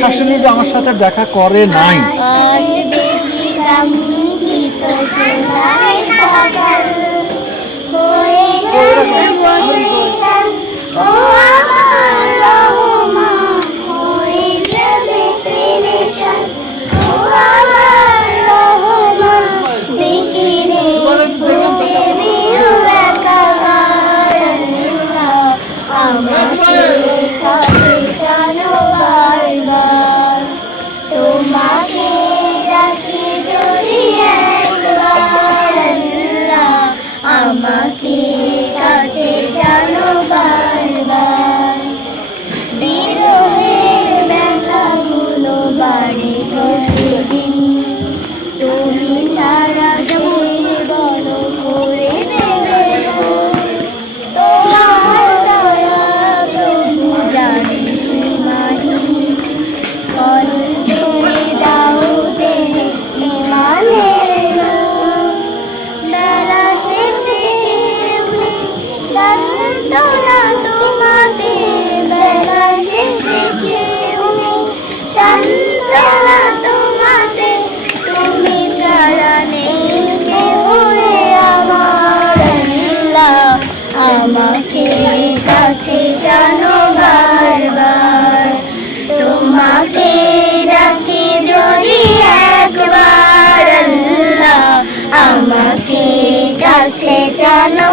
শাশুড়ি আমার সাথে দেখা করে নাই। আসবে কি কাঙ্ক্ষিত সোনার সকাল, হয়ে যাবে বর্ষণ ও আমার রহমান, হয়ে যাবে পেরেশান ও আমার রহমান, জিকিরে ডুবে বিরু একাকার আল্লাহ, আমাকে কাছে টানো বারবার, তোমাকে ডাকি যদি একবার আল্লাহ, আমাকে কাছে টানো বারবার, বিরহের ব্যথাগুলো বাড়ে প্রতিদিন, তুমি ছাড়া কে বড় করে দেবে তোমার দয়া প্রভু জানে সীমাহীন, ফল ধরে দাও জেনে ইমানের, বেলা শেষে এমনি সান্ত্বনা তোমাতে, বেলা শেষে কেমনি সান্ত্বনা তোমাতে, তুমি ছাড়া নেই কেহ রে আমার আল্লাহ, আমাকে কাছে টানো বারবার, তোমাকে ডাকি যদি একবার আল্লাহ, আমাকে কাছে টানো